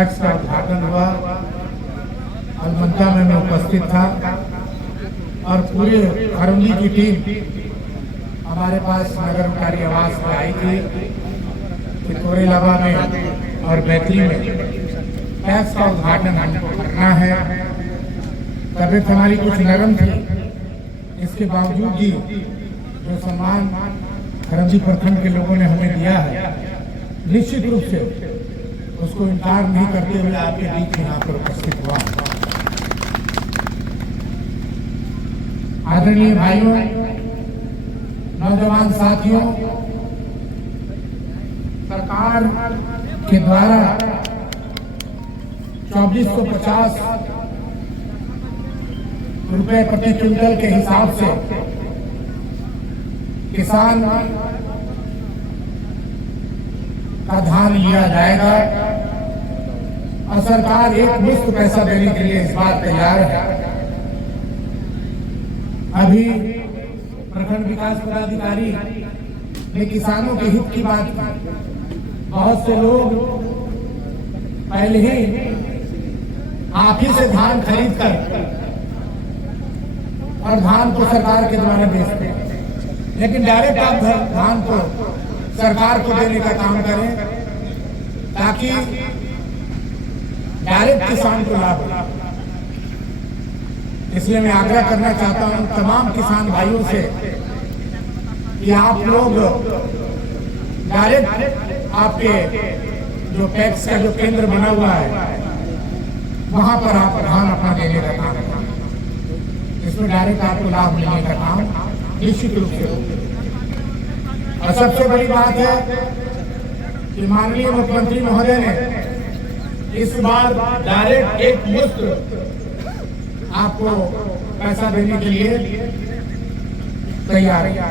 PACS का उद्घाटन हुआ। अलमंता में मैं उपस्थित था और पूरे खरौंदी की टीम हमारे पास नगर विकारी आवास में आई थी। चितौड़ीलावा में और बैतरी में पैक्स का उद्घाटन हमको करना है। तबीयत हमारी कुछ नरम थी, इसके बावजूद भी जो सम्मान खरौंदी प्रखंड के लोगों ने हमें दिया है, निश्चित रूप से उसको इनकार नहीं करते हुए आपके बीच में यहाँ पर उपस्थित हुआ। आदरणीय भाइयों, नौजवान साथियों, सरकार के द्वारा 2450 रुपए प्रति क्विंटल के हिसाब से किसान का धान लिया जाएगा और सरकार एक मुश्त पैसा देने के लिए इस बार तैयार है। अभी प्रखंड विकास पदाधिकारी ने किसानों के हित की बात की। बहुत से लोग पहले ही आप ही से धान खरीद कर और धान को सरकार के द्वारा बेचते हैं, लेकिन डायरेक्ट आप धान को सरकार को देने का काम करें ताकि डायरेक्ट किसान को लाभ हो। इसलिए मैं आग्रह करना चाहता हूं तमाम किसान भाइयों से कि आप लोग डायरेक्ट आपके जो पैक्स का जो केंद्र बना हुआ है वहां पर आप धान अपना देने का काम करें। इसमें डायरेक्ट आपको लाभ मिलने का काम निश्चित रूप से होगा। और सबसे बड़ी बात है कि माननीय मुख्यमंत्री महोदय ने इस बार डायरेक्ट एक मुश्त आपको पैसा देने के लिए तैयार है।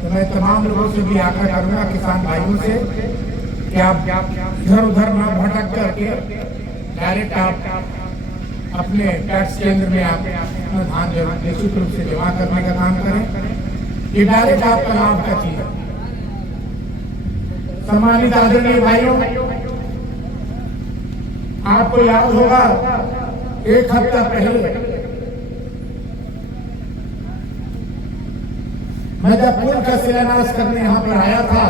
तो मैं तमाम लोगों से भी आग्रह करूंगा, किसान भाइयों से, कि आप इधर उधर न भटक करके डायरेक्ट आप अपने पैक्स केंद्र में आप अपना धान निश्चित रूप से जमा करने का काम करें। ये डायरेक्ट आपका लाभ का चीज है। सम्मानित आदरणीय भाइयों, आपको याद होगा एक हफ्ता पहले मैं जब पुल का शिलान्यास करने यहाँ पर आया था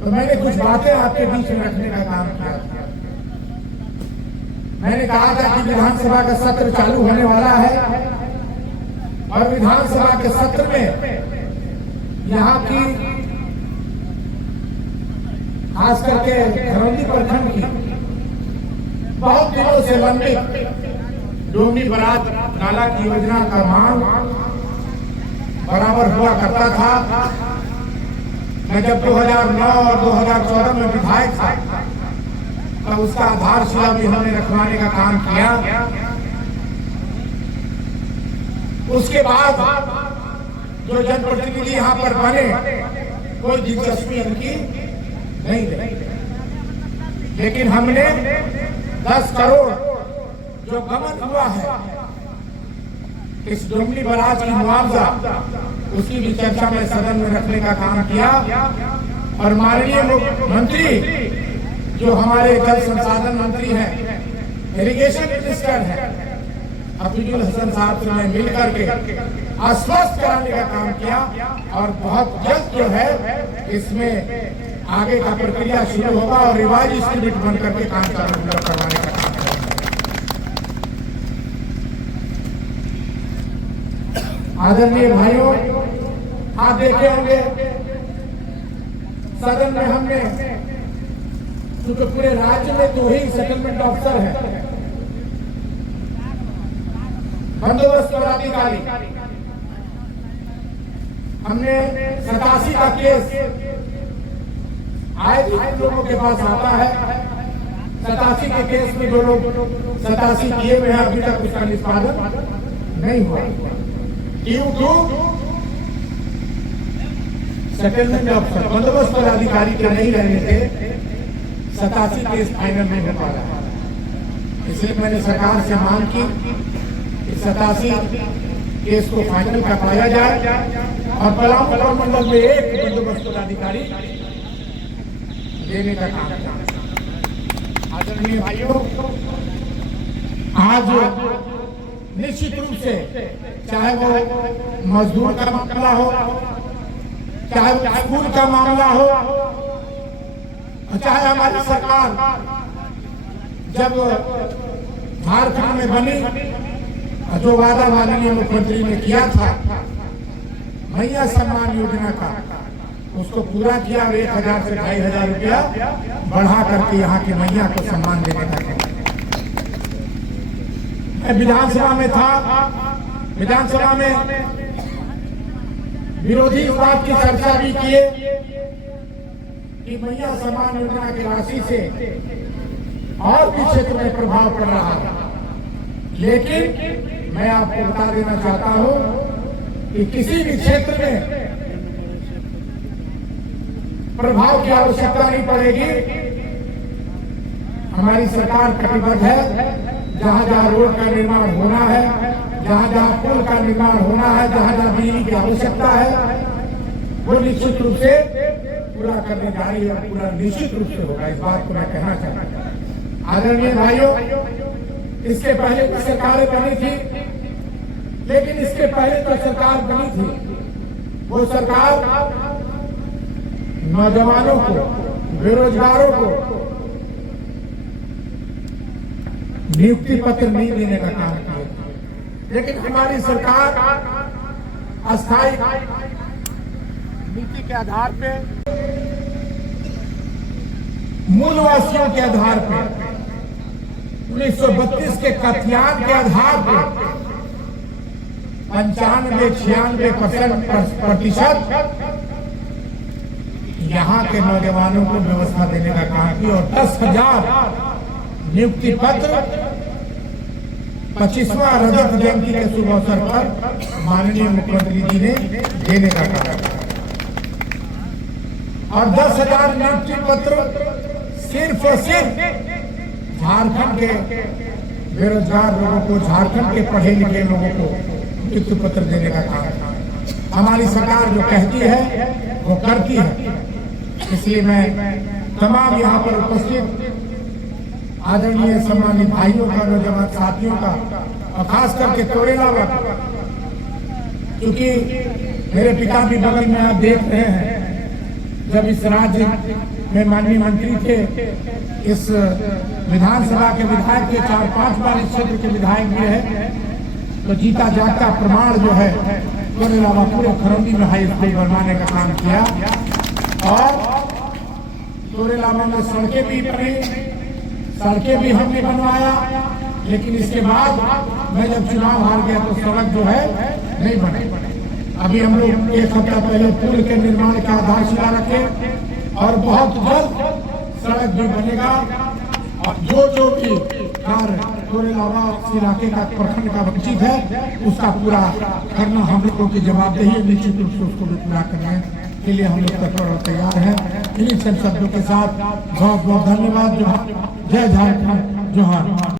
तो मैंने कुछ बातें आपके बीच में रखने का काम किया। मैंने कहा था कि विधानसभा का सत्र चालू होने वाला है और विधानसभा के सत्र में यहाँ की खास करके खरौंदी प्रखंड की बहुत दिनों से लंबित डोमनी बराज नाला की योजना का मांग बराबर हुआ करता था। मैं जब 2009 और 2014 में विधायक था तब उसका आधारशिला भी हमने रखवाने का काम किया। उसके बाद जो जनप्रतिनिधि यहाँ पर बने कोई दिलचस्पी इनकी नहीं रही, लेकिन हमने 10 करोड़ जो गमन हुआ है इस डोमनी बराज की मुआवजा, उसकी भी चर्चा में सदन में रखने का काम किया। और माननीय मुख्यमंत्री जो हमारे जल संसाधन मंत्री हैं, इरिगेशन मिनिस्टर हैं, अब्दुल हसन साहब से मैं मिल करके आश्वस्त कराने का काम किया और बहुत जल्द जो है इसमें आगे का प्रक्रिया शुरू होगा और रिवाइज एस्टीमेट बन करके काम चालू करवाने का काम करेंगे। आदरणीय भाइयों, आप देखे होंगे सदन में हमने, क्योंकि पूरे राज्य में 2 ही सेटलमेंट ऑफिसर हैं, बंदोबस्त पदाधिकारी, हमने 87 का केस आए दिन लोगों के पास आता है। 87 के केस में जो लोग 87 किए हुए हैं अभी तक उसका निष्पादन नहीं हुआ। क्यों? सेटलमेंट ऑफिसर बंदोबस्त पदाधिकारी के नहीं रहने से 87 केस फाइनल नहीं हो पा रहा। इसलिए मैंने सरकार से मांग की कि 87 केस को फाइनल करवाया जाए और पलामू मंडल में एक बंदोबस्त पदाधिकारी देने का काम। आदरणीय भाइयों, आज निश्चित रूप से चाहे वो मजदूर का मामला हो, चाहे वो स्कूल का मामला हो, चाहे हमारी सरकार जब झारखंड में बनी, जो वादा माननीय मुख्यमंत्री ने किया था मैया सम्मान योजना का, उसको पूरा किया और 1000 से 2500 रुपया बढ़ा करके यहाँ की मैया को सम्मान देने का किया। मैं विधानसभा में था, विधानसभा में विरोधी इस बात की चर्चा भी किए कि मैया सम्मान योजना की राशि से और भी क्षेत्र में प्रभाव पड़ रहा है, लेकिन मैं आपको बता देना चाहता हूं कि किसी भी क्षेत्र में प्रभाव की आवश्यकता नहीं पड़ेगी। हमारी सरकार कटिबद्ध है, जहां जहां रोड का निर्माण होना है, जहां जहां पुल का निर्माण होना है, जहां जहां बिजली की आवश्यकता है, वो निश्चित रूप से पूरा करने जा रही है और पूरा निश्चित रूप से होगा। इस बात को मैं कहना चाहता हूं। आदरणीय भाइयों, इसके पहले भी सरकारें बनी थी, लेकिन इसके पहले जो सरकार बनी थी वो सरकार नौजवानों को, बेरोजगारों को नियुक्ति पत्र नहीं देने का काम किया, लेकिन हमारी सरकार अस्थायी नीति के आधार पे, मूलवासियों के आधार पे, 1932 के कथियान के आधार पर 95-96% यहाँ के नौजवानों को व्यवस्था देने का काम किया और 10,000 नियुक्ति पत्र 25वां रजत जयंती के शुभ अवसर पर माननीय मुख्यमंत्री जी ने देने का काम किया। और 10,000 नियुक्ति पत्र सिर्फ और सिर्फ झारखंड के बेरोजगार लोगों को, झारखंड के पढ़े लिखे लोगों को नियुक्ति पत्र देने का काम। हमारी सरकार जो कहती है वो करती है। इसलिए मैं तमाम यहाँ पर उपस्थित आदरणीय सम्मानित भाइयों का, नौजवान साथियों का, और खास करके तोरेला वाला, क्योंकि मेरे पिता भी बगल में आप देख रहे हैं, जब इस राज्य में माननीय मंत्री थे, इस विधानसभा के विधायक के 4-5 बार इस क्षेत्र के विधायक भी है, तो जीता जागता प्रमाण जो है तोरेला पूरे खरौंदी में हाई स्कूल बनवाने का काम किया और तोरेला में सड़कें भी बनी, सड़कें भी हमने बनवाया। लेकिन इसके बाद मैं जब चुनाव हार गया तो सड़क जो है नहीं बनी। अभी हम लोग 1 हफ्ता पहले पुल के निर्माण का आधारशिला रखे और बहुत जल्द सड़क भी बनेगा। और जो भी कार्य तोरेला इलाके का, प्रखंड का वंचित है, उसका पूरा करना हम लोगों की जवाबदेही है। निश्चित रूप से उसको भी पूरा करने के लिए हम लोग तत्पर और तैयार हैं। इन्हीं शब्दों के साथ बहुत बहुत धन्यवाद। जय झारखंड, जोहार।